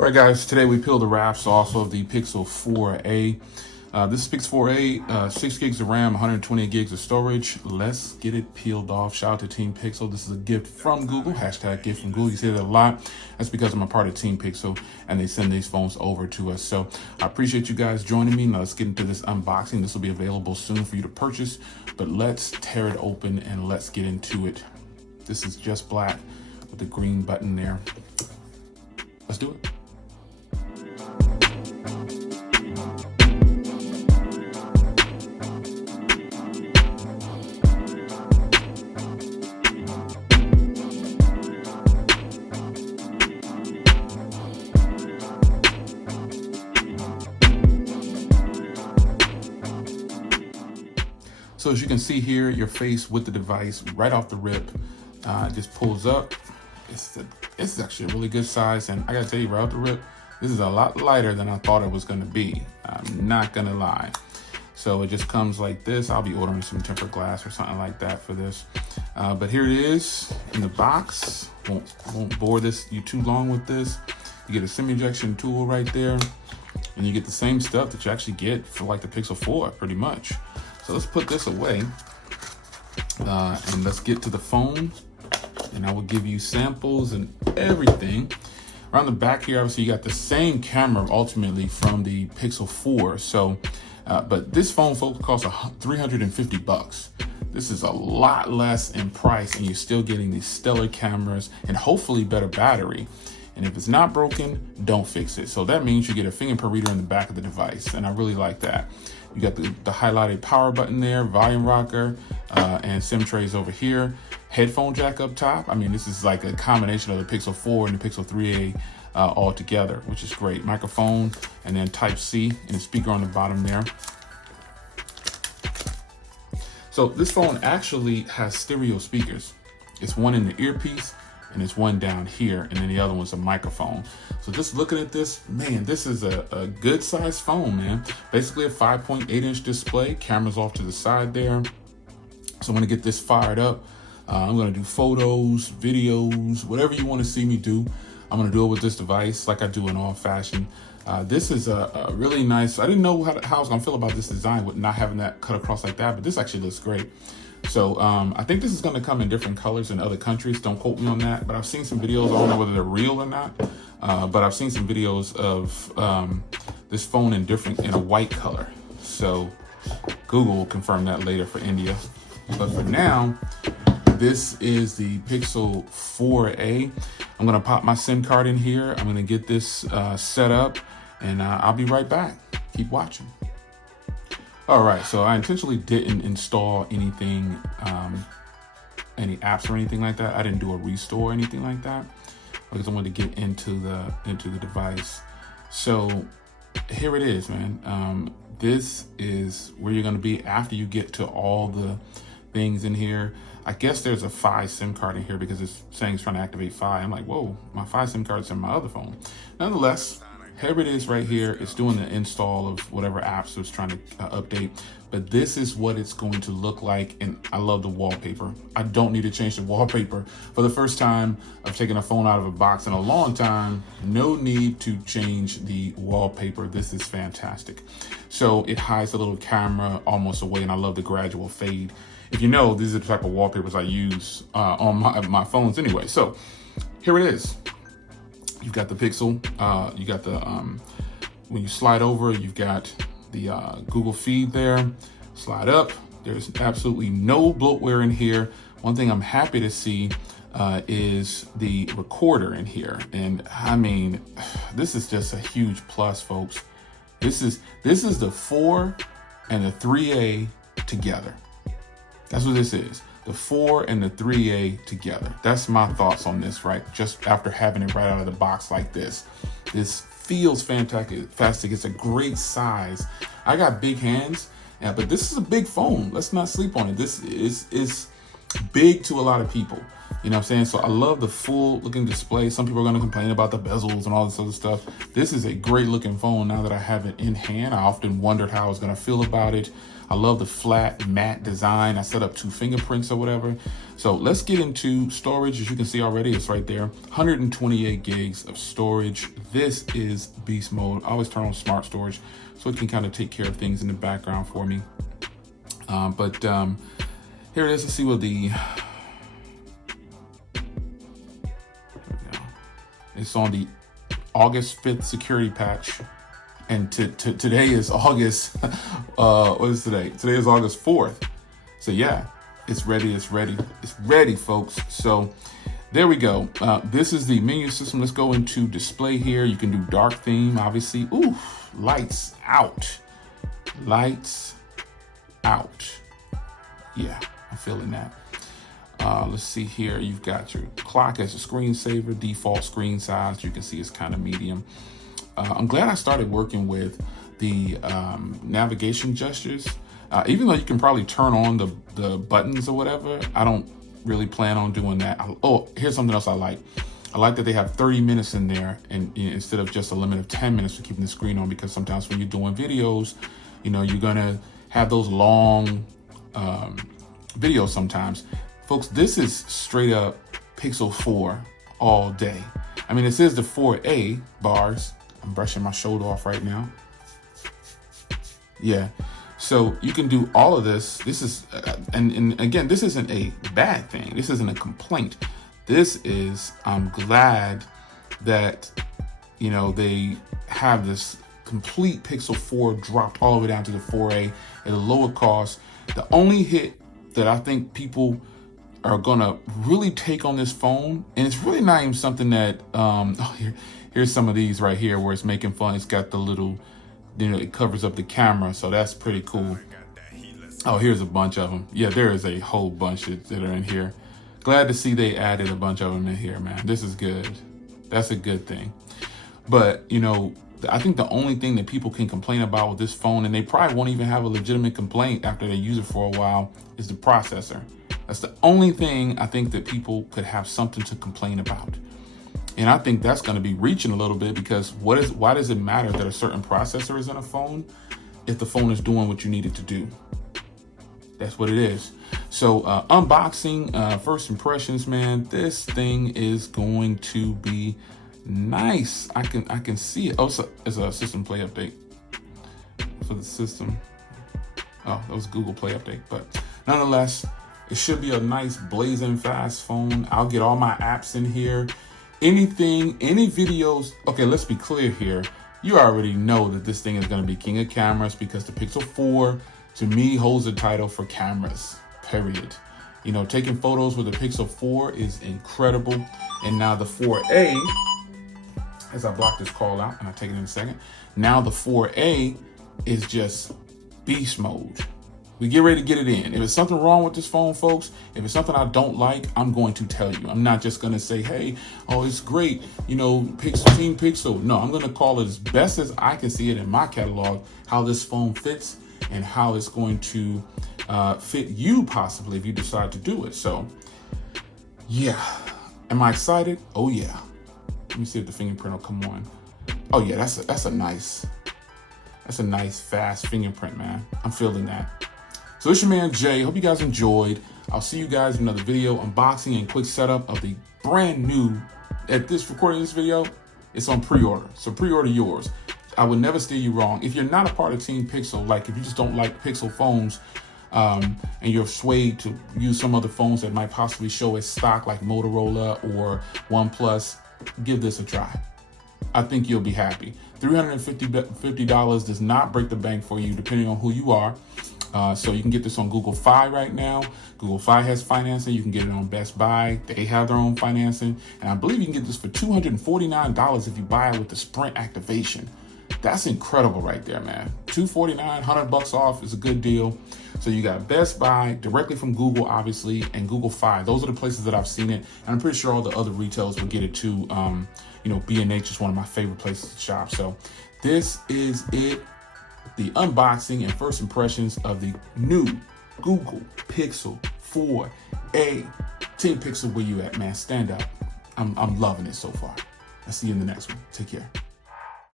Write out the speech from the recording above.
All right, guys, today we peel the wraps off of the Pixel 4a. This is Pixel 4a, 6 gigs of RAM, 128 gigs of storage. Let's get it peeled off. Shout out to Team Pixel. This is a gift from Google, hashtag gift from Google. You see that a lot. That's because I'm a part of Team Pixel and they send these phones over to us. So I appreciate you guys joining me. Now let's get into this unboxing. This will be available soon for you to purchase, but let's tear it open and let's get into it. This is just black with the green button there. Let's do it. So as you can see here, you're faced with the device right off the rip. It just pulls up. It's actually a really good size, and I gotta tell you right off the rip, this is a lot lighter than I thought it was gonna be. I'm not gonna lie. So it just comes like this. I'll be ordering some tempered glass or something like that for this. But here it is in the box. Won't bore you too long with this. You get a SIM ejection tool right there, and you get the same stuff that you actually get for like the Pixel 4, pretty much. So let's put this away and let's get to the phone, and I will give you samples and everything. Around the back here, obviously you got the same camera ultimately from the Pixel 4. So, but this phone, folks, costs $350. This is a lot less in price, and you're still getting these stellar cameras and hopefully better battery. And if it's not broken, don't fix it. So that means you get a fingerprint reader in the back of the device, and I really like that. You got the highlighted power button there, volume rocker, and SIM trays over here. Headphone jack up top. I mean, this is like a combination of the Pixel 4 and the Pixel 3a all together, which is great. Microphone, and then Type-C, and a speaker on the bottom there. So this phone actually has stereo speakers. It's one in the earpiece, and it's one down here, and then the other one's a microphone. So just looking at this, man, this is a good sized phone, man. Basically a 5.8-inch display, cameras off to the side there. So I'm gonna get this fired up. I'm gonna do photos, videos, whatever you wanna see me do. I'm gonna do it with this device like I do in all fashion. This is a really nice, I didn't know how I was gonna feel about this design with not having that cut across like that, but this actually looks great. So I think this is going to come in different colors in other countries. Don't quote me on that, but I've seen some videos. I don't know whether they're real or not, but I've seen some videos of this phone in a white color. So Google will confirm that later for India. But for now, this is the Pixel 4a. I'm going to pop my SIM card in here. I'm going to get this set up, and I'll be right back. Keep watching. All right, so I intentionally didn't install anything, any apps or anything like that. I didn't do a restore or anything like that because I wanted to get into the device. So here it is, man. This is where you're gonna be after you get to all the things in here. I guess there's a Fi SIM card in here because it's saying it's trying to activate Fi. I'm like, whoa, my Fi SIM card's in my other phone. Nonetheless, here it is right here. It's doing the install of whatever apps it's trying to update, but this is what it's going to look like. And I love the wallpaper. I don't need to change the wallpaper. For the first time I've taken a phone out of a box in a long time, no need to change the wallpaper. This is fantastic. So it hides the little camera almost away, and I love the gradual fade. If you know, these are the type of wallpapers I use on my phones anyway. So here it is. You've got the Pixel, you got the, when you slide over, you've got the Google feed there. Slide up, there's absolutely no bloatware in here. One thing I'm happy to see is the recorder in here. And I mean, this is just a huge plus, folks. This is the 4 and the 3A together. That's what this is. The 4 and the 3A together. That's my thoughts on this, right? Just after having it right out of the box like this. This feels fantastic. It's a great size. I got big hands, but this is a big phone. Let's not sleep on it. This is big to a lot of people. You know what I'm saying? So I love the full looking display. Some people are going to complain about the bezels and all this other stuff. This is a great looking phone now that I have it in hand. I often wondered how I was going to feel about it. I love the flat matte design. I set up 2 fingerprints or whatever. So let's get into storage. As you can see already, it's right there. 128 gigs of storage. This is beast mode. I always turn on smart storage so it can kind of take care of things in the background for me. Here it is. Let's see what the... It's on the August 5th security patch. And today is August, what is today? Today is August 4th. So yeah, it's ready, it's ready, folks. So there we go. This is the menu system. Let's go into display here. You can do dark theme, obviously. Ooh, lights out. Lights out. Yeah, I'm feeling that. Let's see here. You've got your clock as a screensaver, default screen size. You can see it's kind of medium. I'm glad I started working with the navigation gestures. Even though you can probably turn on the buttons or whatever, I don't really plan on doing that. Oh, here's something else I like. I like that they have 30 minutes in there, and instead of just a limit of 10 minutes for keeping the screen on, because sometimes when you're doing videos, you're gonna have those long videos sometimes. Folks, this is straight up Pixel 4 all day. I mean, it says the 4A bars. I'm brushing my shoulder off right now. Yeah, so you can do all of this. This is, and again, this isn't a bad thing. This isn't a complaint. This is, I'm glad that, they have this complete Pixel 4 dropped all the way down to the 4A at a lower cost. The only hit that I think people are gonna really take on this phone, and it's really not even something that, here's some of these right here where it's making fun. It's got the little, it covers up the camera, so that's pretty cool. Oh, here's a bunch of them. Yeah, there is a whole bunch that are in here. Glad to see they added a bunch of them in here, man. This is good. That's a good thing. But, I think the only thing that people can complain about with this phone, and they probably won't even have a legitimate complaint after they use it for a while, is the processor. That's the only thing I think that people could have something to complain about. And I think that's going to be reaching a little bit, because why does it matter that a certain processor is in a phone if the phone is doing what you need it to do? That's what it is. So unboxing, first impressions, man, this thing is going to be nice. I can see it. Oh, it's a system play update for the system. Oh, that was Google Play update. But nonetheless, it should be a nice blazing fast phone. I'll get all my apps in here. Anything, any videos. Okay, let's be clear here. You already know that this thing is going to be king of cameras, because the Pixel 4 to me holds the title for cameras, period. Taking photos with the Pixel 4 is incredible. And now the 4A, as I block this call out, and I'll take it in a second. Now the 4A is just beast mode. We get ready to get it in. If there's something wrong with this phone, folks, if it's something I don't like, I'm going to tell you. I'm not just going to say, hey, oh, it's great, Pixel, Team Pixel. No, I'm going to call it as best as I can see it in my catalog, how this phone fits and how it's going to fit you possibly if you decide to do it. So, yeah. Am I excited? Oh, yeah. Let me see if the fingerprint will come on. Oh, yeah, that's a nice fast fingerprint, man. I'm feeling that. So it's your man Jay. Hope you guys enjoyed. I'll see you guys in another video, unboxing and quick setup of the brand new. At this recording this video, it's on pre-order. So pre-order yours. I would never steer you wrong. If you're not a part of Team Pixel, like if you just don't like Pixel phones, and you're swayed to use some other phones that might possibly show as stock, like Motorola or OnePlus, give this a try. I think you'll be happy. $350 does not break the bank for you, depending on who you are. So you can get this on Google Fi right now. Google Fi has financing. You can get it on Best Buy. They have their own financing. And I believe you can get this for $249 if you buy it with the Sprint activation. That's incredible right there, man. $249, $100 off is a good deal. So you got Best Buy directly from Google, obviously, and Google Fi. Those are the places that I've seen it. And I'm pretty sure all the other retailers will get it too. B&H is one of my favorite places to shop. So this is it. The unboxing and first impressions of the new Google Pixel 4a. Team Pixel, where you at, man? Stand up. I'm loving it so far. I'll see you in the next one. Take care.